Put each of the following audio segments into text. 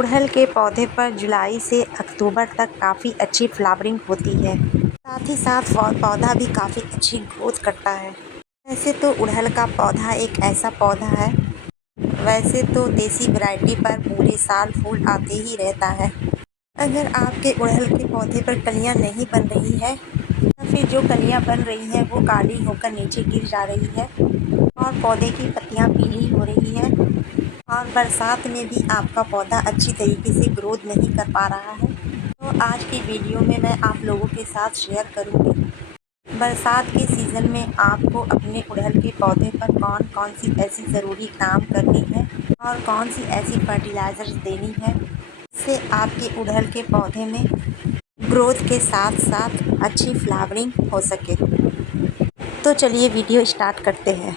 गुड़हल के पौधे पर जुलाई से अक्टूबर तक काफ़ी अच्छी फ्लावरिंग होती है। साथ ही साथ पौधा भी काफ़ी अच्छी ग्रोथ करता है। वैसे तो गुड़हल का पौधा एक ऐसा पौधा है, वैसे तो देसी वैरायटी पर पूरे साल फूल आते ही रहता है। अगर आपके गुड़हल के पौधे पर कलियां नहीं बन रही है या फिर जो कलियां बन रही है वो काली होकर नीचे गिर जा रही है और पौधे की पत्तियां पीली हो रही है और बरसात में भी आपका पौधा अच्छी तरीके से ग्रोथ नहीं कर पा रहा है, तो आज की वीडियो में मैं आप लोगों के साथ शेयर करूंगी बरसात के सीज़न में आपको अपने गुड़हल के पौधे पर कौन कौन सी ऐसी ज़रूरी काम करनी है और कौन सी ऐसी फर्टिलाइज़र्स देनी है जिससे आपके गुड़हल के पौधे में ग्रोथ के साथ साथ अच्छी फ्लावरिंग हो सके। तो चलिए वीडियो स्टार्ट करते हैं।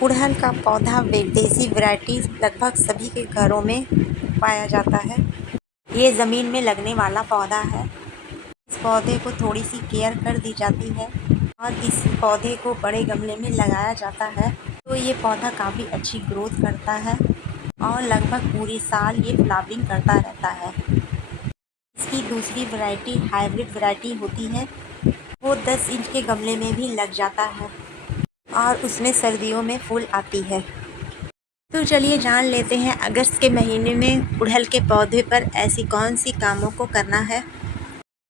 गुड़हल का पौधा देसी वैरायटी लगभग सभी के घरों में पाया जाता है। ये ज़मीन में लगने वाला पौधा है। इस पौधे को थोड़ी सी केयर कर दी जाती है और इस पौधे को बड़े गमले में लगाया जाता है, तो ये पौधा काफ़ी अच्छी ग्रोथ करता है और लगभग पूरी साल ये फ्लावरिंग करता रहता है। इसकी दूसरी वैरायटी हाइब्रिड वैरायटी होती है, वो 10 इंच के गमले में भी लग जाता है और उसमें सर्दियों में फूल आती है। तो चलिए जान लेते हैं अगस्त के महीने में गुड़हल के पौधे पर ऐसी कौन सी कामों को करना है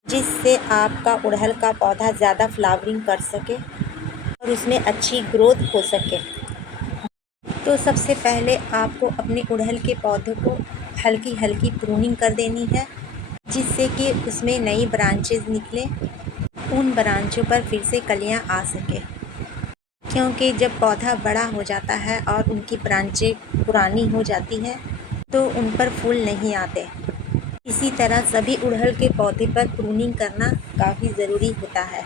जिससे आपका गुड़हल का पौधा ज़्यादा फ्लावरिंग कर सके और उसमें अच्छी ग्रोथ हो सके। तो सबसे पहले आपको अपने गुड़हल के पौधे को हल्की हल्की प्रूनिंग कर देनी है, जिससे कि उसमें नई ब्रांचेस निकले, उन ब्रांचों पर फिर से कलियां आ सके। क्योंकि जब पौधा बड़ा हो जाता है और उनकी ब्रांचें पुरानी हो जाती हैं तो उन पर फूल नहीं आते। इसी तरह सभी गुड़हल के पौधे पर प्रूनिंग करना काफ़ी ज़रूरी होता है।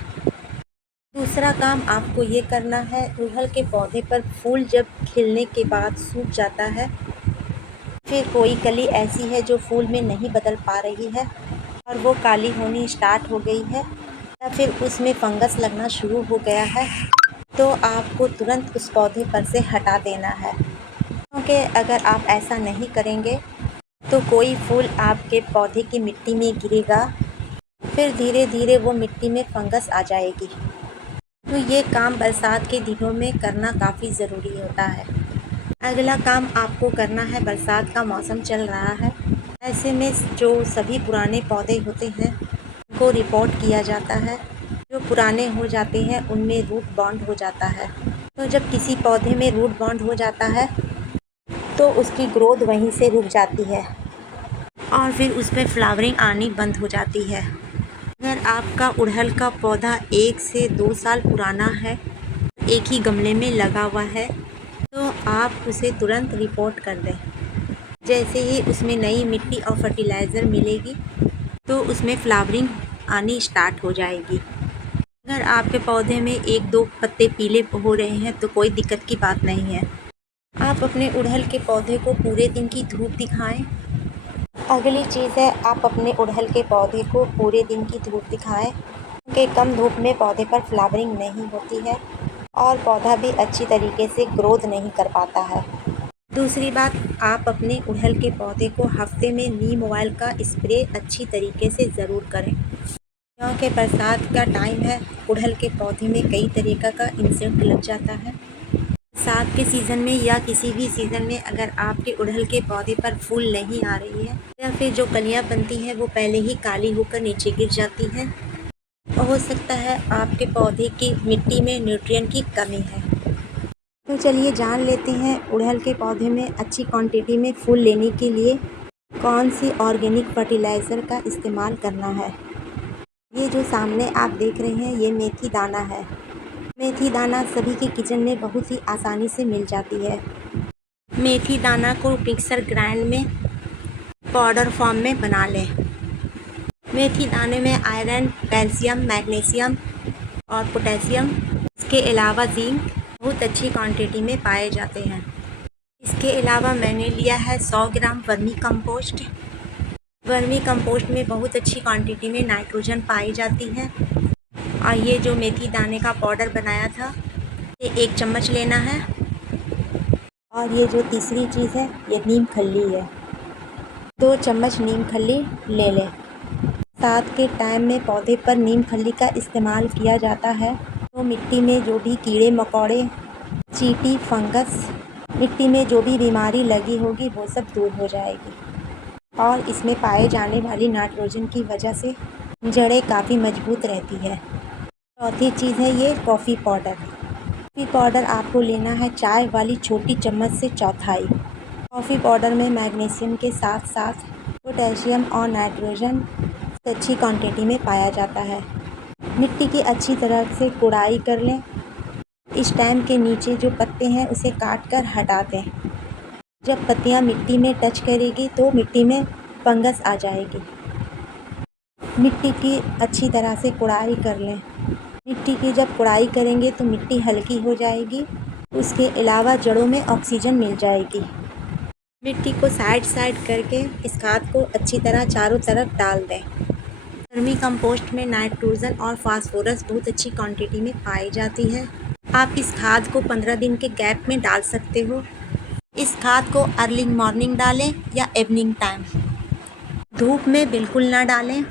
दूसरा काम आपको ये करना है, गुड़हल के पौधे पर फूल जब खिलने के बाद सूख जाता है, फिर कोई कली ऐसी है जो फूल में नहीं बदल पा रही है और वो काली होनी स्टार्ट हो गई है या फिर उसमें फंगस लगना शुरू हो गया है, तो आपको तुरंत उस पौधे पर से हटा देना है। क्योंकि अगर आप ऐसा नहीं करेंगे तो कोई फूल आपके पौधे की मिट्टी में गिरेगा, फिर धीरे धीरे वो मिट्टी में फंगस आ जाएगी। तो ये काम बरसात के दिनों में करना काफ़ी ज़रूरी होता है। अगला काम आपको करना है, बरसात का मौसम चल रहा है, ऐसे में जो सभी पुराने पौधे होते हैं उनको रिपोर्ट किया जाता है। जो पुराने हो जाते हैं उनमें रूट बॉन्ड हो जाता है। तो जब किसी पौधे में रूट बॉन्ड हो जाता है तो उसकी ग्रोथ वहीं से रुक जाती है और फिर उस पर फ्लावरिंग आनी बंद हो जाती है। अगर आपका गुड़हल का पौधा 1 से 2 साल पुराना है, एक ही गमले में लगा हुआ है, तो आप उसे तुरंत रिपोर्ट कर दें। जैसे ही उसमें नई मिट्टी और फर्टिलाइज़र मिलेगी तो उसमें फ्लावरिंग आनी स्टार्ट हो जाएगी। अगर आपके पौधे में 1-2 पत्ते पीले हो रहे हैं तो कोई दिक्कत की बात नहीं है। आप अपने गुड़हल के पौधे को पूरे दिन की धूप दिखाएं। अगली चीज़ है, आप अपने गुड़हल के पौधे को पूरे दिन की धूप दिखाएं, क्योंकि कम धूप में पौधे पर फ्लावरिंग नहीं होती है और पौधा भी अच्छी तरीके से ग्रोथ नहीं कर पाता है। दूसरी बात, आप अपने गुड़हल के पौधे को हफ्ते में नीम ऑयल का स्प्रे अच्छी तरीके से ज़रूर करें, क्योंकि बरसात का टाइम है, गुड़हल के पौधे में कई तरीक़ा का इंसेक्ट लग जाता है। बरसात के सीज़न में या किसी भी सीज़न में अगर आपके गुड़हल के पौधे पर फूल नहीं आ रही है या फिर जो कलियां बनती हैं वो पहले ही काली होकर नीचे गिर जाती हैं, हो सकता है आपके पौधे की मिट्टी में न्यूट्रिएंट की कमी है। तो चलिए जान लेते हैं गुड़हल के पौधे में अच्छी क्वांटिटी में फूल लेने के लिए कौन सी ऑर्गेनिक फर्टिलाइज़र का इस्तेमाल करना है। ये जो सामने आप देख रहे हैं ये मेथी दाना है। मेथी दाना सभी के किचन में बहुत ही आसानी से मिल जाती है। मेथी दाना को मिक्सर ग्राइंड में पाउडर फॉर्म में बना लें। मेथी दाने में आयरन, कैल्शियम, मैग्नीशियम और पोटेशियम, इसके अलावा जिंक बहुत अच्छी क्वांटिटी में पाए जाते हैं। इसके अलावा मैंने लिया है 100 ग्राम वर्मी कंपोस्ट। वर्मी कंपोस्ट में बहुत अच्छी क्वांटिटी में नाइट्रोजन पाई जाती है। और ये जो मेथी दाने का पाउडर बनाया था ये 1 चम्मच लेना है। और ये जो तीसरी चीज़ है ये नीम खल्ली है। 2 चम्मच नीम खल्ली ले लें। बरसात के टाइम में पौधे पर नीम खल्ली का इस्तेमाल किया जाता है तो मिट्टी में जो भी कीड़े मकोड़े, चींटी, फंगस, मिट्टी में जो भी बीमारी लगी होगी वो सब दूर हो जाएगी और इसमें पाए जाने वाली नाइट्रोजन की वजह से जड़ें काफ़ी मजबूत रहती है। चौथी चीज़ है ये कॉफ़ी पाउडर। कॉफ़ी पाउडर आपको लेना है चाय वाली छोटी चम्मच से चौथाई। कॉफ़ी पाउडर में मैग्नीशियम के साथ साथ पोटेशियम और नाइट्रोजन अच्छी क्वांटिटी में पाया जाता है। मिट्टी की अच्छी तरह से गुड़ाई कर लें। स्टेम के नीचे जो पत्ते हैं उसे काट कर हटा दें। जब पत्तियां मिट्टी में टच करेगी तो मिट्टी में फंगस आ जाएगी। मिट्टी की अच्छी तरह से गुड़ाई कर लें। मिट्टी की जब गुड़ाई करेंगे तो मिट्टी हल्की हो जाएगी। उसके अलावा जड़ों में ऑक्सीजन मिल जाएगी। मिट्टी को साइड करके इस खाद को अच्छी तरह चारों तरफ डाल दें। वर्मी कंपोस्ट में नाइट्रोजन और फास्फोरस बहुत अच्छी क्वांटिटी में पाई जाती है। आप इस खाद को 15 दिन के गैप में डाल सकते हो। इस खाद को अर्ली मॉर्निंग डालें या इवनिंग टाइम। धूप में बिल्कुल ना डालें।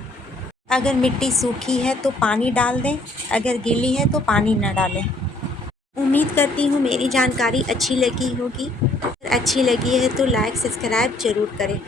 अगर मिट्टी सूखी है तो पानी डाल दें, अगर गीली है तो पानी ना डालें। उम्मीद करती हूँ मेरी जानकारी अच्छी लगी होगी। अगर अच्छी लगी है तो लाइक सब्सक्राइब ज़रूर करें।